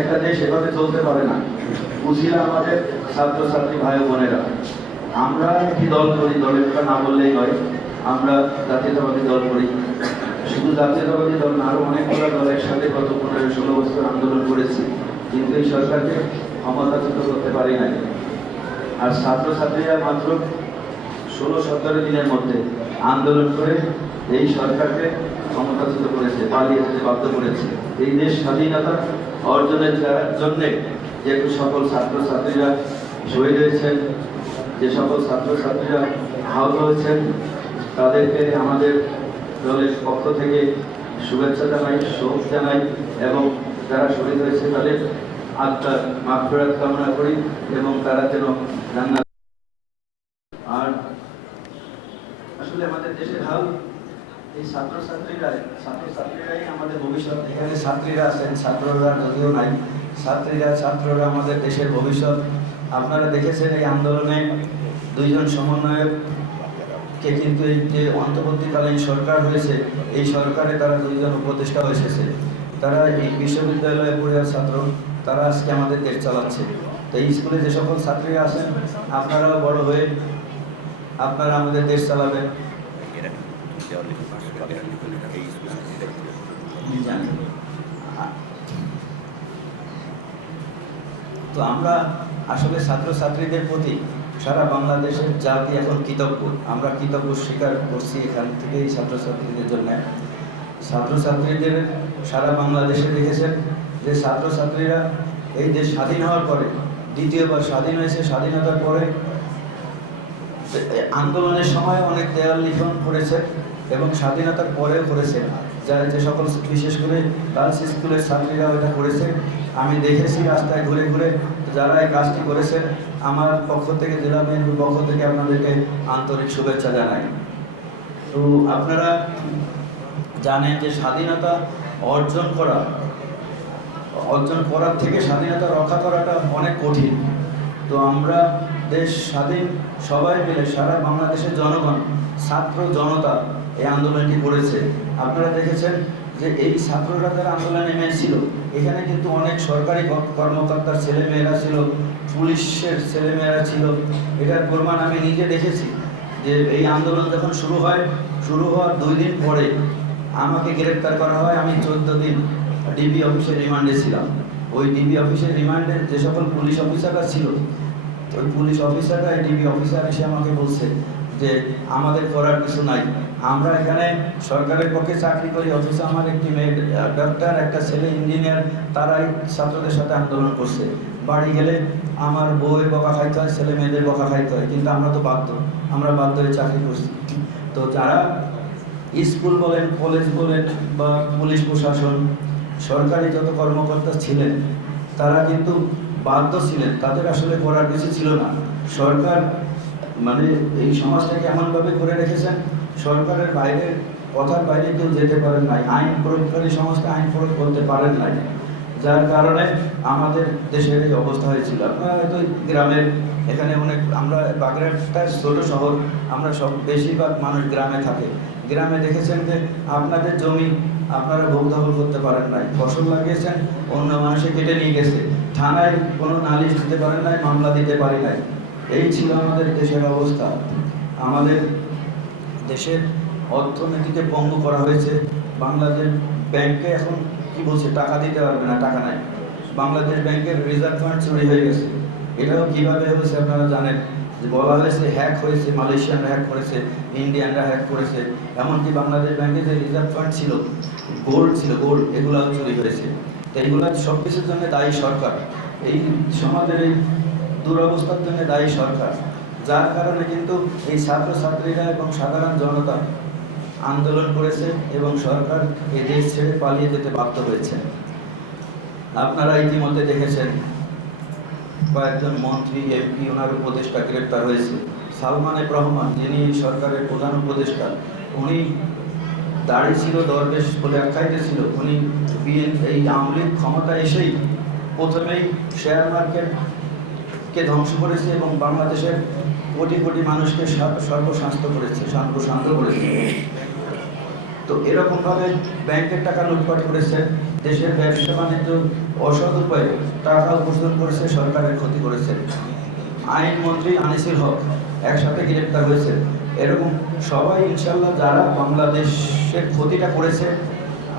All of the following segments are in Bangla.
একটা দেশ এভাবে চলতে পারে না। বুঝিলা আমাদের ছাত্রছাত্রী ভাই বোনেরা, আমরা একটি দল করি, দলের কথা না বললেই নয়, আমরা জাতীয়তাবাদী দল করি। শুধু জাতীয়তাবাদী দল না, আরো অনেকগুলো দলের সাথে গত 15-16 বছর আন্দোলন করেছি, কিন্তু এই সরকারকে ক্ষমতাচ্যুত করতে পারি নাই। আর ছাত্রছাত্রীরা মাত্র 16-17 দিনের মধ্যে আন্দোলন করে এই সরকারকে ক্ষমতাচ্যুত করেছে, পালিয়ে যেতে বাধ্য করেছে। এই দেশ স্বাধীনতা অর্জনের জন্যে যেহেতু সকল ছাত্রছাত্রীরা শহীদ হয়েছেন, যে সকল ছাত্রছাত্রীরা আহত হয়েছেন, তাদেরকে আমাদের দলের পক্ষ থেকে শুভেচ্ছা জানাই, শোক জানাই, এবং যারা শহীদ হয়েছে তাদের আত্মার মাগফিরাত কামনা করি এবং তারা যেন জান্নাত। আর আসলে আমাদের দেশের হাল, এই ছাত্রছাত্রীরাই আমাদের ভবিষ্যৎ। এখানে ছাত্রীরা আছেন, ছাত্ররা যদিও নাই, ছাত্ররা আমাদের দেশের ভবিষ্যৎ। আপনারা দেখেছেন এই আন্দোলনে দুইজন সমন্বয়ককে কিন্তু এই যে অন্তর্বর্তীকালীন সরকার হয়েছে, এই সরকারে তারা দুইজন উপদেষ্টা এসেছে। তারা এই বিশ্ববিদ্যালয়ে পড়ে ছাত্র, তারা আজকে আমাদের দেশ চালাচ্ছে। তো এই স্কুলে যে সকল ছাত্রীরা আছেন, আপনারাও বড় হয়ে আপনারা আমাদের দেশ চালাবেন। তো আমরা আসলে ছাত্রছাত্রীদের প্রতি সারা বাংলাদেশের জাতি এখন কৃতজ্ঞ। আমরা কৃতজ্ঞ স্বীকার করছি এখান থেকে এই ছাত্রছাত্রীদের জন্য। ছাত্রছাত্রীদের সারা বাংলাদেশে দেখেছেন যে ছাত্রছাত্রীরা এই দেশ স্বাধীন হওয়ার পরে, দ্বিতীয়বার স্বাধীন হয়েছে, স্বাধীনতার পরে আন্দোলনের সময় অনেক দেয়াল লিখন করেছে এবং স্বাধীনতার পরেও করেছে। যারা যে সকল বিশেষ করে গার্লস স্কুলের ছাত্রীরা এটা করেছে, আমি দেখেছি রাস্তায় ঘুরে ঘুরে। যারা এই কাজটি করেছেন, আমার পক্ষ থেকে, জেলা বিএনপির পক্ষ থেকে আপনাদেরকে আন্তরিক শুভেচ্ছা জানাই। তো আপনারা জানেন যে স্বাধীনতা অর্জন করার থেকে স্বাধীনতা রক্ষা করাটা অনেক কঠিন। তো আমরা দেশ স্বাধীন সবাই মিলে, সারা বাংলাদেশের জনগণ, ছাত্র জনতা এই আন্দোলনটি করেছে। আপনারা দেখেছেন যে এই ছাত্ররা যারা আন্দোলনে নেমেছিল, এখানে কিন্তু অনেক সরকারি কর্মকর্তার ছেলেমেয়েরা ছিল, পুলিশের ছেলেমেয়েরা ছিল। এটার প্রমাণ আমি নিজে দেখেছি যে এই আন্দোলন যখন শুরু হওয়ার 2 দিন পরে আমাকে গ্রেপ্তার করা হয়। আমি 14 দিন ডিবি অফিসের রিমান্ডে ছিলাম। ওই ডিবি অফিসের রিমান্ডে যে সকল পুলিশ অফিসাররা ছিল, ওই পুলিশ অফিসাররা, ডিবি অফিসার এসে আমাকে বলছে যে আমাদের করার কিছু নাই, আমরা এখানে সরকারের পক্ষে চাকরি করি, অথচ আমার একটি মেয়ে ডাক্তার, একটা ছেলে ইঞ্জিনিয়ার, তারাই ছাত্রদের সাথে আন্দোলন করছে। বাড়ি গেলে আমার বউয়ের বকা খাইতে হয়, ছেলে মেয়েদের বকা খাইতে হয়, কিন্তু আমরা তো আমরা বাধ্য হয়ে চাকরি করছি। তো যারা স্কুল বলেন, কলেজ বলেন, বা পুলিশ প্রশাসন, সরকারি যত কর্মকর্তা ছিলেন, তারা কিন্তু বাধ্য ছিলেন, তাদের আসলে করার কিছু ছিল না। সরকার মানে এই সমাজটাকে এমনভাবে করে রেখেছেন, সরকারের বাইরে, কথার বাইরে কেউ যেতে পারেন নাই, আইন প্রয়োগকারী সংস্থা আইন প্রয়োগ করতে পারেন নাই, যার কারণে আমাদের দেশের এই অবস্থা হয়েছিল। আপনারা হয়তো গ্রামের, এখানে আমরা বাগেরহাটটা ছোট শহর, আমরা বেশিরভাগ মানুষ গ্রামে থাকে। গ্রামে দেখেছেন যে আপনাদের জমি আপনারা ভোগ দখল করতে পারেন নাই, ফসল লাগিয়েছেন, অন্য মানুষে কেটে নিয়ে গেছে, থানায় কোনো নালিশ দিতে পারেন নাই, মামলা দিতে পারি নাই। এই ছিল আমাদের দেশের অবস্থা। আমাদের দেশের অর্থনীতিতে পঙ্গু করা হয়েছে। বাংলাদেশ ব্যাংকে এখন কি বলছে, টাকা দিতে পারবে না, টাকা নাই। বাংলাদেশ ব্যাংকের রিজার্ভ ফান্ড চুরি হয়ে গেছে। এটাও কিভাবে হয়েছে আপনারা জানেন, যে বলা হয়েছে হ্যাক হয়েছে, মালয়েশিয়ানরা হ্যাক করেছে, ইন্ডিয়ানরা হ্যাক করেছে। এমনকি বাংলাদেশ ব্যাংকে যে রিজার্ভ ফান্ড ছিল, গোল্ড, এগুলো চুরি হয়েছে। তো এইগুলো সব কিছুর জন্য দায়ী সরকার। এই সমাজের এই দুরবস্থার জন্য দায়ী সরকার, যার কারণে কিন্তু এই ছাত্রছাত্রীরা এবং সাধারণ জনতা আন্দোলন করেছে এবং সরকার এই দেশ ছেড়ে পালিয়ে যেতে বাধ্য হয়েছে। আপনারা ইতিমধ্যে দেখেছেন কয়েকজন মন্ত্রী, এমপি, ওনার উপদেষ্টা গ্রেপ্তার হয়েছে। সালমান এফ রহমান, যিনি সরকারের প্রধান উপদেষ্টা, উনি দাড়ি ছিল, দরবেশ বলে আখ্যায়িত ছিল। উনি এই আওয়ামী লীগ ক্ষমতা এসেই প্রথমেই শেয়ার মার্কেটকে ধ্বংস করেছে এবং বাংলাদেশের কোটি কোটি মানুষকে সর্বশান্ত করেছে। তো এরকমভাবে ব্যাংকের টাকা লুটপাট করেছে, দেশের ব্যবসা বাণিজ্য অসৎ উপায়ে টাকা উপার্জন করেছে, সরকারের ক্ষতি করেছে। আইনমন্ত্রী আনিসুল হক একসাথে গ্রেপ্তার হয়েছে। এরকম সবাই ইনশাল্লাহ যারা বাংলাদেশের ক্ষতিটা করেছে,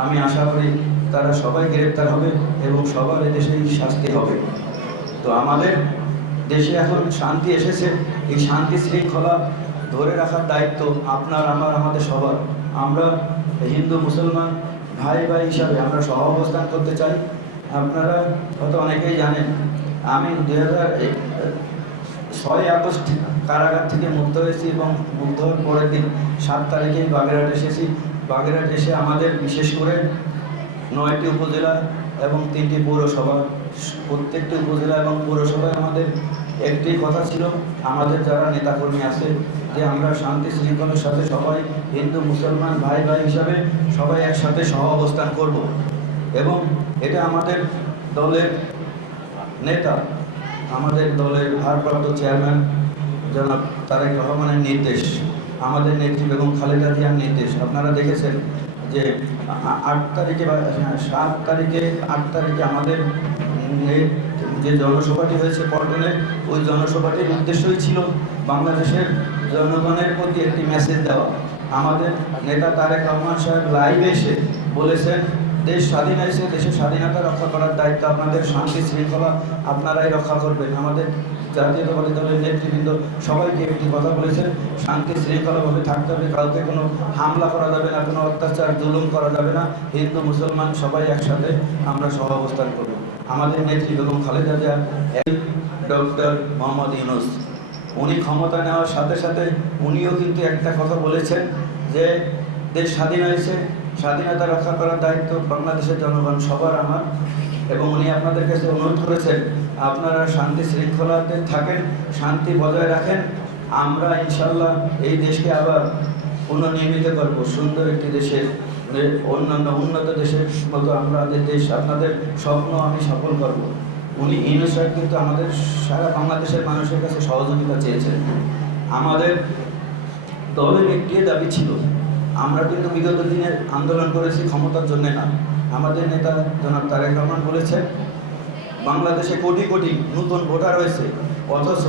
আমি আশা করি তারা সবাই গ্রেপ্তার হবে এবং সবার এদেশেই শাস্তি হবে। তো আমাদের দেশে এখন শান্তি এসেছে, এই শান্তি শৃঙ্খলা ধরে রাখার দায়িত্ব আপনার, আমার, আমাদের সবার। আমরা হিন্দু মুসলমান ভাই ভাই হিসাবে আমরা সহ অবস্থান করতে চাই। আপনারা হয়তো অনেকেই জানেন, আমি 2006 আগস্ট কারাগার থেকে মুক্ত হয়েছি এবং মুক্ত হওয়ার পরের দিন 7 তারিখে বাগেরহাট এসেছি। বাগেরহাট এসে আমাদের বিশেষ করে 9টি উপজেলা এবং 3টি পৌরসভা, প্রত্যেকটি উপজেলা এবং পৌরসভায় আমাদের একটি কথা ছিল, আমাদের যারা নেতাকর্মী আছে, যে আমরা শান্তি শৃঙ্খলার সাথে সবাই হিন্দু মুসলমান ভাই ভাই হিসাবে সবাই একসাথে সহ অবস্থান করব। এবং এটা আমাদের দলের নেতা, আমাদের দলের ভারপ্রাপ্ত চেয়ারম্যান জনাব তারেক রহমানের নির্দেশ, আমাদের নেত্রী বেগম খালেদা জিয়ার নির্দেশ। আপনারা দেখেছেন যে 8 তারিখে বা 7 তারিখে 8 তারিখে আমাদের যে জনসভাটি হয়েছে পল্টনে, ওই জনসভাটির উদ্দেশ্যই ছিল বাংলাদেশের জনগণের প্রতি একটি মেসেজ দেওয়া। আমাদের নেতা তারেক রহমান সাহেব লাইভে এসে বলেছেন, দেশ স্বাধীন হয়েছে, দেশের স্বাধীনতা রক্ষা করার দায়িত্ব আপনাদের, শান্তি শৃঙ্খলা আপনারাই রক্ষা করবেন। আমাদের জাতীয়তাবাদী দলের নেতৃবৃন্দ সবাইকে একটি কথা বলেছেন, শান্তি শৃঙ্খলাভাবে থাকতে হবে, কাউকে কোনো হামলা করা যাবে না, কোনো অত্যাচার জুলুম করা যাবে না, হিন্দু মুসলমান সবাই একসাথে আমরা সহ অবস্থান করব। আমাদের নেত্রী বেগম খালেদা জিয়া, ডক্টর মোহাম্মদ ইউনূস, উনি ক্ষমতা নেওয়ার সাথে সাথে উনিও কিন্তু একটা কথা বলেছেন যে দেশ স্বাধীন হয়েছে, স্বাধীনতা রক্ষা করার দায়িত্ব বাংলাদেশের জনগণ সবার আমার। এবং উনি আপনাদের কাছে অনুরোধ করেছেন, আপনারা শান্তি শৃঙ্খলাতে থাকেন, শান্তি বজায় রাখেন। আমরা ইনশাল্লাহ এই দেশকে আবার পুনর্নির্মিত করব, সুন্দর একটি দেশের, অন্যান্য উন্নত দেশের মতো আমাদের দেশ, আপনাদের স্বপ্ন আমি সফল করব। উনি ইউনূস সাহেব কিন্তু আমাদের সারা বাংলাদেশের মানুষের কাছে সহযোগিতা চেয়েছেন। আমাদের দলের একটি দাবি ছিল, আমরা কিন্তু বিগত দিনে আন্দোলন করেছি ক্ষমতার জন্য না। আমাদের নেতা জনাব তারেক রহমান বলেছেন, বাংলাদেশে কোটি কোটি নতুন ভোটার হয়েছে, অথচ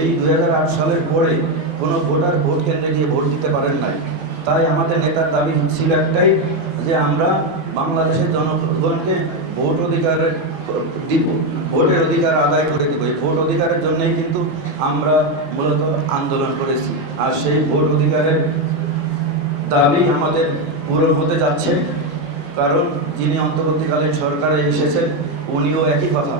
এই 2008 সালের পরে কোনো ভোটার ভোট কেন্দ্রে গিয়ে ভোট দিতে পারেন নাই। তাই আমাদের নেতার দাবি ছিল একটাই, যে আমরা বাংলাদেশের জনগণকে ভোট অধিকার দিব, ভোটের অধিকার আদায় করে দিব। এই ভোট অধিকারের জন্যই কিন্তু আমরা মূলত আন্দোলন করেছি। আর সেই ভোট অধিকারের দাবি আমাদের পূরণ হতে যাচ্ছে, কারণ যিনি অন্তর্বর্তীকালীন সরকারে এসেছেন উনিও একই কথা,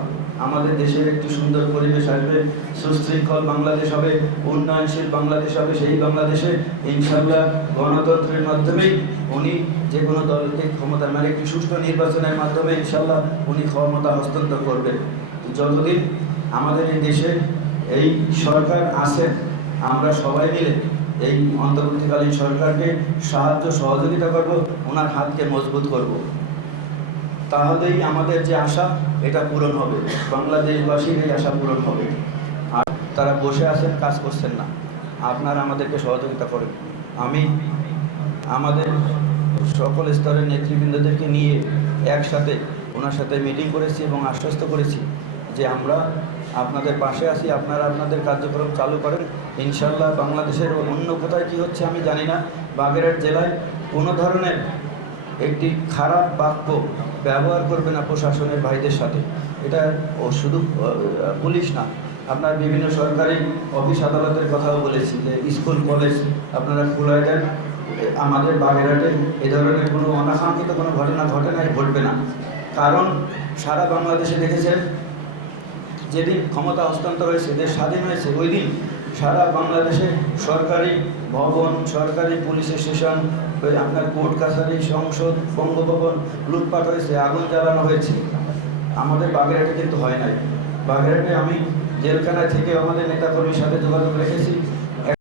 আমাদের দেশের একটি সুন্দর পরিবেশ আসবে, সুশৃঙ্খল বাংলাদেশ হবে, উন্নয়নশীল বাংলাদেশ হবে। সেই বাংলাদেশে ইনশাল্লাহ গণতন্ত্রের মাধ্যমেই উনি যে কোনো দলকে ক্ষমতা, মানে একটি সুষ্ঠু নির্বাচনের মাধ্যমে ইনশাল্লাহ উনি ক্ষমতা হস্তান্তর করবেন। যতদিন আমাদের এই দেশে এই সরকার আছে, আমরা সবাই মিলে এই অন্তর্বর্তীকালীন সরকারকে সাহায্য সহযোগিতা করব, ওনার হাতকে মজবুত করব। তাহলেই আমাদের যে আশা এটা পূরণ হবে, বাংলাদেশবাসীর এই আশা পূরণ হবে। আর তারা বসে আছেন, কাজ করছেন না, আপনারা আমাদেরকে সহযোগিতা করেন। আমি আমাদের সকল স্তরের নেতৃবৃন্দদেরকে নিয়ে একসাথে ওনার সাথে মিটিং করেছি এবং আশ্বস্ত করেছি যে আমরা আপনাদের পাশে আছি, আপনারা আপনাদের কার্যক্রম চালু করেন। ইনশাল্লাহ বাংলাদেশের অন্য কোথায় কী হচ্ছে আমি জানি না, বাগেরহাট জেলায় কোনো ধরনের একটি খারাপ বাক্য ব্যবহার করবে না প্রশাসনের ভাইদের সাথে। এটা শুধু পুলিশ না, আপনার বিভিন্ন সরকারি অফিস আদালতের কথাও বলেছি যে স্কুল কলেজ আপনারা খুলে দেন। আমাদের বাগেরহাটে এ ধরনের কোনো অনাকাঙ্ক্ষিত কোনো ঘটনা ঘটবে না। কারণ সারা বাংলাদেশে দেখেছেন, যেদিন ক্ষমতা হস্তান্তর হয়েছে, দেশ স্বাধীন হয়েছে, ওই দিন সারা বাংলাদেশে সরকারি ভবন, সরকারি পুলিশ স্টেশন, আপনার কোর্ট কাছারি, সংসদ, বঙ্গভবন লুটপাট হয়েছে, আগুন জ্বালানো হয়েছে। আমাদের বাগেরহাটে কিন্তু হয় নাই। বাগেরহাটে আমি জেলখানায় থেকে আমাদের নেতাকর্মীর সাথে যোগাযোগ রেখেছি,